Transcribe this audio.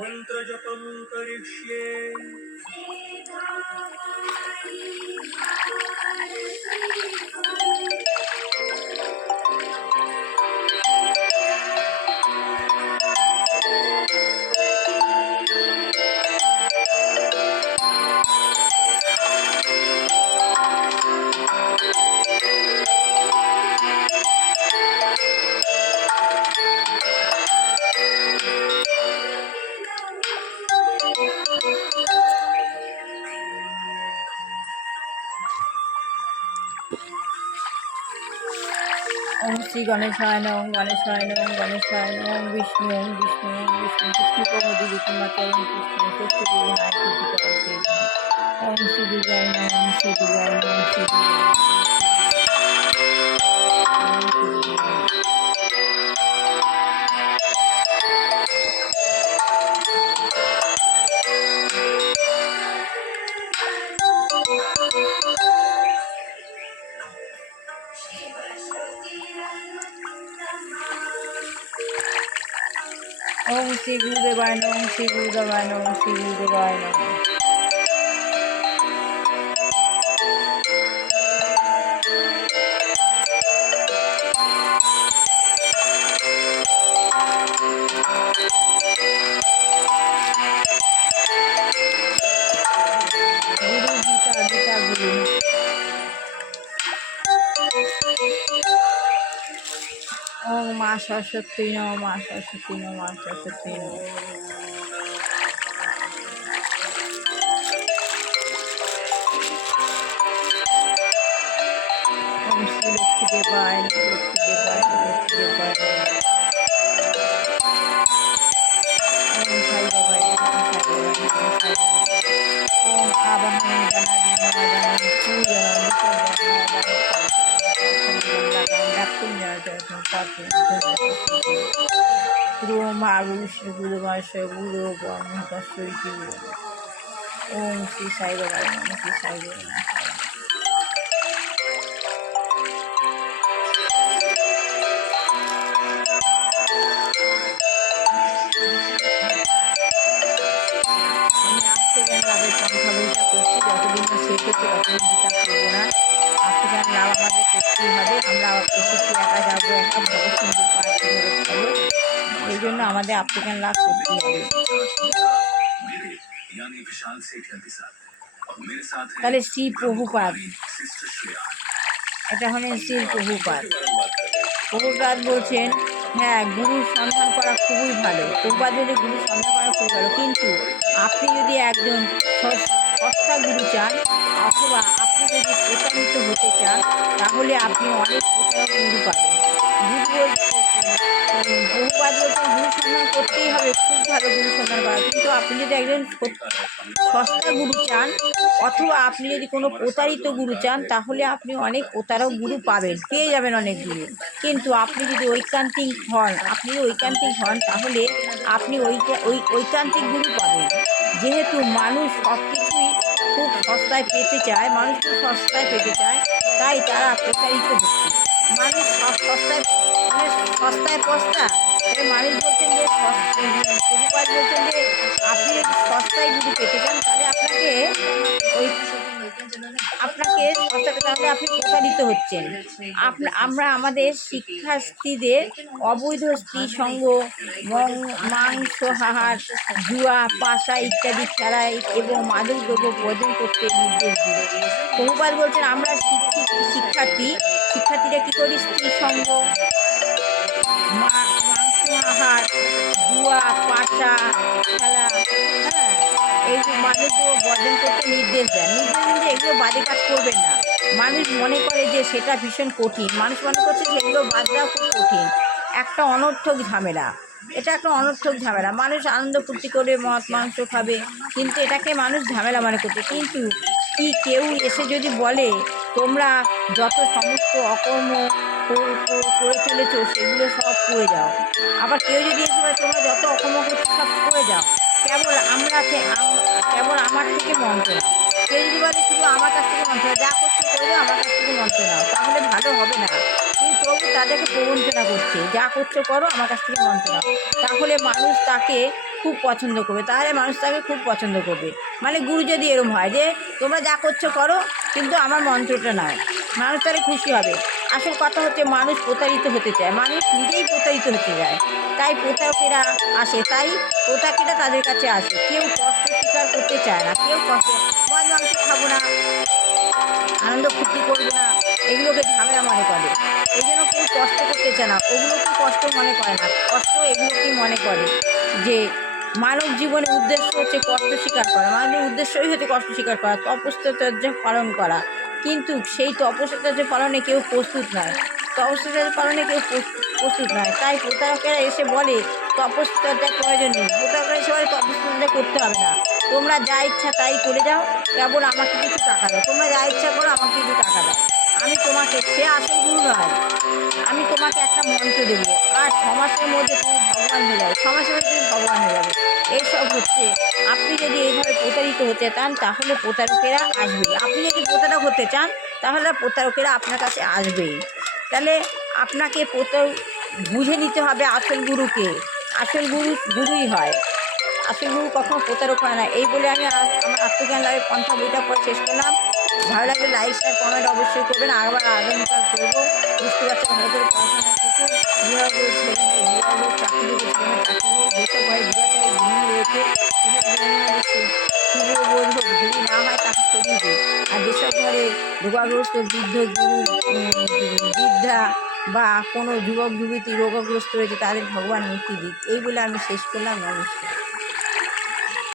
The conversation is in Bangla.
मंत्र जपम करिष्ये। ओम श्री गणेशाय नमः गणेशाय नमः गणेशाय नमः विष्णु ओम विष्णु ओम विष्णु विष्णु को मोदी देखी माता ओम कृष्ण सत्य को विनायक की ओम श्री दुर्गाय नमः ओम श्री दुर्गाय नमः ओम श्री ओम श्री गुरुदेवाय नमः ओम श्री गुरुदेवाय नमः ओम श्री गुरुदेवाय नमः गुरु गीता गीता गुरु ओम माँ सरस्वती नमः माँ सरस्वती नमः माँ सरस्वती नमः ओम श्री लक्ष्मी देवाय नमः लक्ष्मी देवाय नमः लक्ष्मी देवाय नमः ओम साई बाबाय नमः साई बाबाय नमः साई बाबाय ओम आवाहन जनादि नमः जनादि पूजन गुरु महागु विष्णु गुरु वासव गुरु ब्रह्म तस्मै श्री ओम श्री साई बाबाय नमः श्री साई बाबाय नमः লাভের পন্থা বইটা করছি যতদিন না শেষ হচ্ছে ততদিন বিচার করবো না আত্মজ্ঞান লাভ আমাদের করতেই হবে আমরা এসেছি একা জন্য আমাদের আত্মজ্ঞান লাভ করতেই হবে। তাহলে শ্রী প্রভুপাদ, এটা হলেন শ্রী প্রভুপাদ। প্রভুপাদ বলছেন, হ্যাঁ, গুরুর সন্ধান করা খুবই ভালো। প্রভুপাদ বলে গুরুর সন্ধান করা খুবই ভালো, কিন্তু আপনি যদি একজন সস্তা গুরু চান অথবা আপনি যদি প্রতারিত হতে চান, তাহলে আপনি অনেক প্রতারক গুরু পাবেন। গুরু বলছে, প্রভুপাদ বলছেন গুরু সন্ধান করতেই হবে, খুব ভালো গুরু সন্ধান করা, কিন্তু আপনি যদি একজন সস্তা গুরু চান অথবা আপনি যদি কোনো প্রতারিত গুরু চান, তাহলে আপনি অনেক প্রতারক গুরু পাবেন, পেয়ে যাবেন অনেক গুরু। কিন্তু আপনি যদি ঐকান্তিক হন তাহলে আপনি ঐকান্তিক গুরু পাবেন। যেহেতু মানুষ সব কিছুই খুব সস্তায় পেতে চায়, তাই তারা প্রতারিত হচ্ছে। মানুষ সব সস্তায় পস্তা, মানুষ বলছেন যে প্রভুপাদ বলছেন যে আপনি যদি সস্তায় গুরু পেতে চান, তাহলে তাহলে আপনি প্রতারিত হচ্ছেন। আমরা আমাদের শিক্ষার্থীদের অবৈধ স্ত্রী সঙ্গ, মাংসাহার, জুয়া, পাশা ইত্যাদি খেলায় এবং মাদকদ্রব্য বর্জন করতে নির্দেশ দিই। প্রভুপাদ বলছেন আমরা শিক্ষার্থীরা কী করি? স্ত্রী সঙ্গ, মাংসাহার, জুয়া, পাশা খেলা, হ্যাঁ, এই মাদকদ্রব্য বর্জন করতে নির্দেশ দেন। যে এগুলো বাজে কাজ করবেন না। মানুষ মনে করে যে সেটা ভীষণ কঠিন, মানুষ মনে করছে যে এগুলো বাদ দেওয়া খুব কঠিন, একটা অনর্থক ঝামেলা, এটা একটা অনর্থক ঝামেলা। মানুষ আনন্দ ফুর্তি করে মদ মাংস খাবে, কিন্তু এটাকে মানুষ ঝামেলা মনে করছে। কিন্তু কেউ এসে যদি বলে তোমরা যত সমস্ত অকর্ম করে চলেছ সেগুলো সব করে যাও, আবার কেউ যদি এসে বলে তোমরা যত অকর্ম করছো সব করে যাও, কেবল আমার থেকে মন্ত্র নাও। কেউ যদি বলে শুধু আমার কাছ থেকে মন্ত্র যা করছো করবে, আমার কাছ থেকে মন্ত্র নাও, তাহলে ভালো হবে না। কিন্তু তবু তাদেরকে প্রবঞ্চনা করছে, যা করছো করো, আমার কাছ থেকে মন্ত্র নাও, তাহলে মানুষ তাকে খুব পছন্দ করবে। মানে গুরু যদি এরম হয় যে তোমরা যা করছো করো, কিন্তু আমার মন্ত্রটা নাও, মানুষ তাহলে খুশি হবে। আসল কথা হচ্ছে মানুষ প্রতারিত হতে চায়, মানুষ নিজেই প্রতারিত হতে যায়, তাই প্রতারকেরা আসে, তাদের কাছে আসে। কেউ কষ্ট স্বীকার করতে চায় না, কেউ মদ মাংস খাবো না, আনন্দ ফুর্তি করবো না, এগুলোকে ঝামেলা মনে করে। এই জন্য কেউ কষ্ট করতে চায় না, ওগুলোকে কষ্ট মনে করে না, এগুলোকেই মনে করে যে মানব জীবনের উদ্দেশ্য হচ্ছে কষ্ট স্বীকার করা, মানবের উদ্দেশ্যই হচ্ছে কষ্ট স্বীকার করা, তপশ্চর্য পালন করা। কিন্তু সেই তপশ্চর্য পালনে কেউ প্রস্তুত নয়, তাই প্রতারকেরা এসে বলে তপশ্চর্যার প্রয়োজন নেই, প্রতারকরা এসে বলে তপশ্চর্যা করতে হবে না, তোমরা যা ইচ্ছা তাই করে যাও, কেবল আমাকে কিছু টাকা দাও, তোমরা যা ইচ্ছা করো, আমাকে কিছু টাকা দাও, আমি তোমাকে, সে আসল গুরু নয়, আমি তোমাকে একটা মন্ত্র দেবো, আর 6 মাসের মধ্যে তুমি ভগবান হয়ে যাবে, 6 মাসের মধ্যে তুমি ভগবান হয়ে যাবে। এইসব হচ্ছে। আপনি যদি এইভাবে প্রতারিত হতে চান, তাহলে প্রতারকেরা আসবে। আপনি যদি প্রতারক হতে চান, তাহলে প্রতারকেরা আপনার কাছে আসবেই। তাহলে আপনাকে বুঝে নিতে হবে আসল গুরুকে। আসল গুরুই হয়, আসল গুরু কখনো প্রতারক হয় না। এই বলে আমি আমার আত্মজ্ঞান লাভের পন্থা বইটা পড়ে শেষ করলাম। ভালো লাগলে লাইক শেয়ার কমেন্ট অবশ্যই করবেন। আগামীকাল করবো। বুঝতে পারছেন, ভালো করে পড়াশোনা শিখুন। বিবাহ করে ছেলেমেয়ে, বিবাহ হোক, চাকরি হোক, ছেলেমেয়ে চাকরি হোক, যেসব হয় বিবাহচারী গৃহিণী রয়েছে, শুভ বোধ হোক, যদি না হয় তাকে করিয়ে দিই। আর যেসব ঘরে রোগাগ্রস্ত বৃদ্ধা বা কোনো যুবক যুবতী রোগগ্রস্ত রয়েছে, তাদের ভগবান মুক্তি দিক। এই বলে আমি শেষ করলাম। নমস্কার।